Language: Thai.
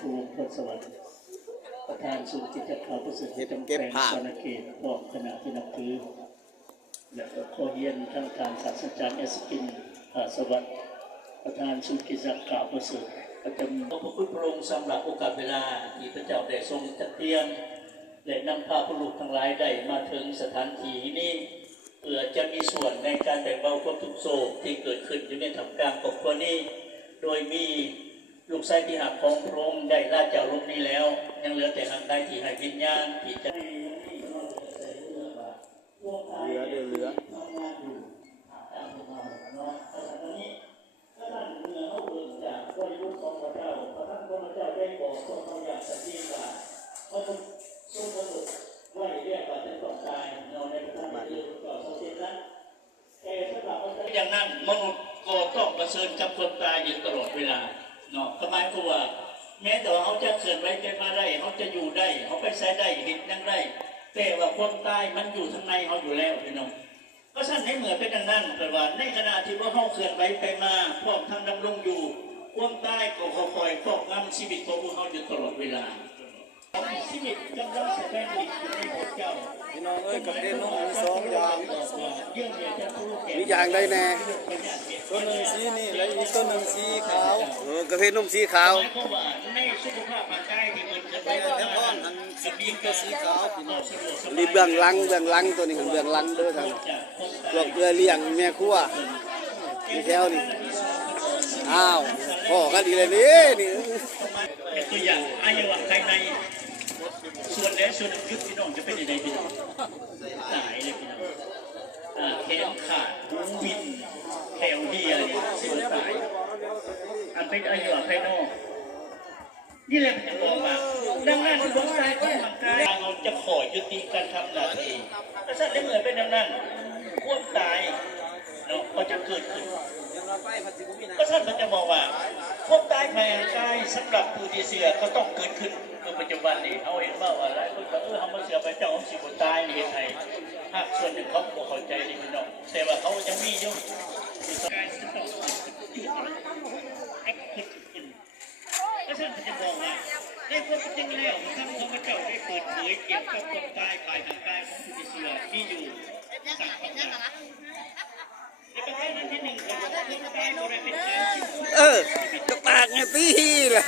ภูมิพลสวัสดิ์ประธานศูนย์กิจการประสิทธิจำแพงสารเขตพร้อมคณะที่นับถือและโคเฮียนทางการศาสตราจารย์เอสกินสวัสดิ์ประธานศูนย์กิจการประสิทธิประจำพระพุทธพระองค์สำหรับโอกาสเวลาที่พระเจ้าได้ทรงจัดเตรียมและนำพาผู้ลูกทั้งหลายได้มาถึงสถานที่นี้เพื่อจะมีส่วนในการแบ่งเบาความทุกข์โศกที่เกิดขึ้นอยู่ในท่ามกลางครอบครัวนี้โดยมีลูกชายที่หักของพระองค์ได้ลาจากโลกนี้แล้วยังเหลือแต่หักได้ที่ให้วิญญาณที่จะเหลืออย่างนั้นมนุษย์ก็ต้องเผชิญกับความตายอยู่ตลอดเวลาเนาะทำไมเพราะว่าแม้แต่ว่าเขาจะเกิดไว้จะมาได้เขาจะอยู่ได้เขาไปใช้ได้เห็นนั่งได้แต่ว่าความตายมันอยู่ข้างในเขาอยู่แล้วพี่น้องก็ท่านให้เหมือนเป็นดังนั้นแต่ว่าในขณะที่ว่าเขาเกิดไว้ไปมาพร้อมทั้งดำรงอยู่ความตายก็คอยครอบงำชีวิตของพวกเขาอยู่ตลอดเวลาชีวิตกำลังแสดงฤทธิ์อยู่ในพระเจ้าพี่น้องเอ้ยกับเด่นน้องมีสองอย่างมีอย่างใดแน่ต้นหนึ่งสีนี่และอีกต้นหนึ่งสีขาวกระเพาะนมสีขาวในสุขภาพร่างกายที่มันจะไปแต่พ่อนสปีกก็สีขาวพี่น้องนี่เบื้องหลังตัวนี้เบื้องหลังเด้อท่านพวกเรือเลี้ยงแม่ครัวนี่แถวนี่อ้าวพ่อก็ดีเลยนี่ตัวอย่างอวัยวะภายในส่วนและส่วนยุบพี่น้องจะเป็นยังไงพี่น้องตายเลยพี่น้องแขนขาดหูวินแถวเดียส่วนตายอันเป็นอวัยวะภายนอกนี่แหละมันจะบอกว่าดังนั้นดวงใจของร่างกายเราจะขอยุติการทำหน้าที่ถ้าสัตว์ได้เหมือนเป็นดังนั้นควบตายเนาะก็จะเกิดขึ้นก็ท่านมันจะบอกว่าควบตายภายในกายสำหรับผู้ที่เสียก็ต้องเกิดขึ้นในปัจจุบันนี้เขาเห็นว่าอะไรคนก็เขามาเสียไปเจ้าของสิบตายในเหตุไทยภาคส่วนหนึ่งเขาบอกเข้าใจดีพี่น้องแต่ว่าเขายังมีอยู่กายจะต้องยืดขึ้นก็ท่านมันจะบอกว่าในความจริงแล้วท่านพระเจ้าได้เปิดเผยเกี่ยวกับความตายภายในกายของผู้ที่เสียที่อยู่สังขารกระปากไงพี่แหละ